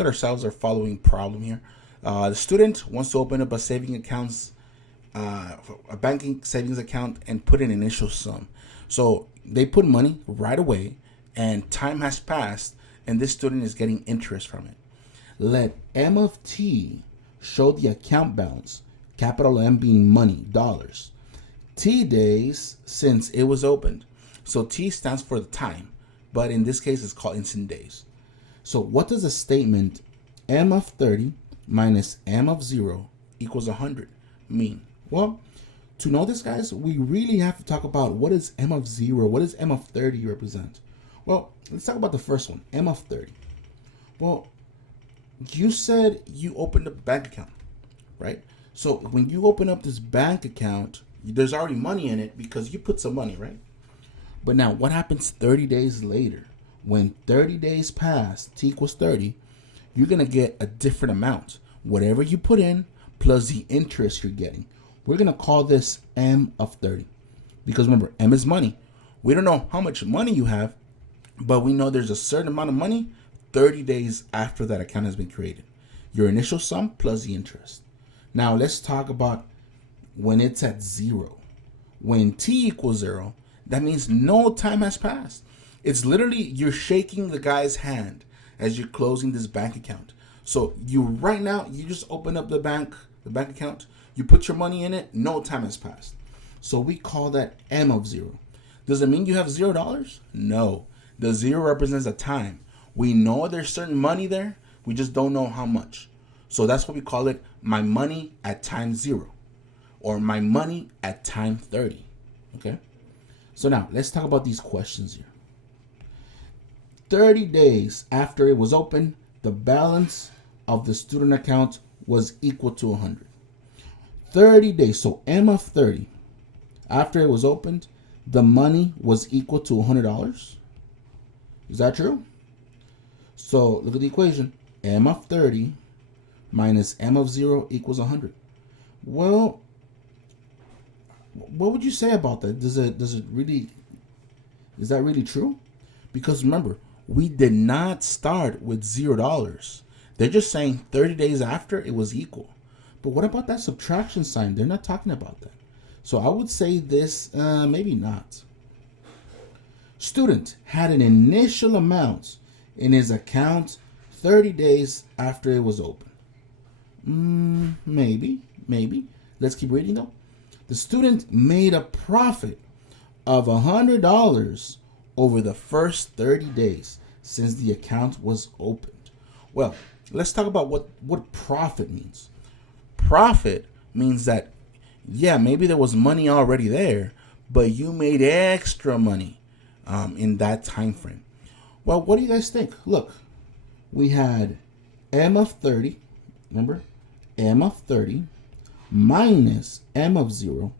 get ourselves our following problem here. The student wants to open up a a banking savings account and put an initial sum. So they put money right away, and time has passed, and this student is getting interest from it. Let M of T show the account balance, capital M being money, dollars, T days since it was opened. So T stands for the time, but in this case it's called instant days. So what does the statement M of 30 minus M of 0 equals 100 mean? Well, to know this, guys, we really have to talk about what is M of 0, what does M of 30 represent? Well, let's talk about the first one, M of 30. Well, you said you opened a bank account, right? So when you open up this bank account, there's already money in it because you put some money, right? But now what happens 30 days later? When 30 days pass, T equals 30, you're going to get a different amount. Whatever you put in plus the interest you're getting. We're going to call this M of 30. Because remember, M is money. We don't know how much money you have, but we know there's a certain amount of money 30 days after that account has been created. Your initial sum plus the interest. Now let's talk about when it's at 0. When T equals 0, that means no time has passed. It's literally you're shaking the guy's hand as you're closing this bank account. So you just open up the bank account, you put your money in it, no time has passed. So we call that M of 0. Does it mean you have $0? No. The 0 represents a time. We know there's certain money there, we just don't know how much. So that's what we call it, my money at time 0, or my money at time 30. Okay? So now let's talk about these questions here. 30 days after it was open, the balance of the student account was equal to 100. 30 days, so M of 30, after it was opened, the money was equal to $100. Is that true? So look at the equation. M of 30 minus M of 0 equals 100. Well, what would you say about that? Is that really true? Because remember, we did not start with $0. They're just saying 30 days after it was equal. But what about that subtraction sign? They're not talking about that. So I would say this, maybe not. Student had an initial amount in his account 30 days after it was open. Maybe. Let's keep reading though. The student made a profit of $100 over the first 30 days since the account was opened. Well, let's talk about what profit means. Profit means that, yeah, maybe there was money already there, but you made extra money in that time frame. Well, what do you guys think? Look, we had M of 30, remember? M of 30 minus M of 0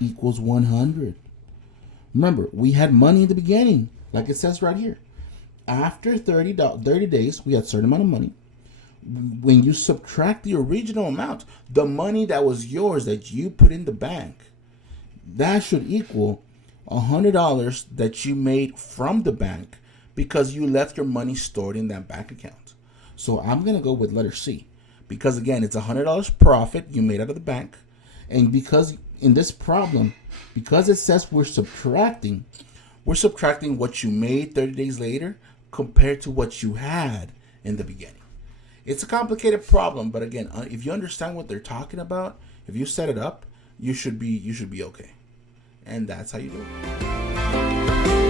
equals 100. Remember, we had money in the beginning, like it says right here. After 30 days, we had a certain amount of money. When you subtract the original amount, the money that was yours that you put in the bank, that should equal $100 that you made from the bank because you left your money stored in that bank account. So I'm going to go with letter C because, again, it's $100 profit you made out of the bank. And because in this problem, because it says we're subtracting what you made 30 days later compared to what you had in the beginning. It's a complicated problem, but again, if you understand what they're talking about, if you set it up, you should be okay. And that's how you do it.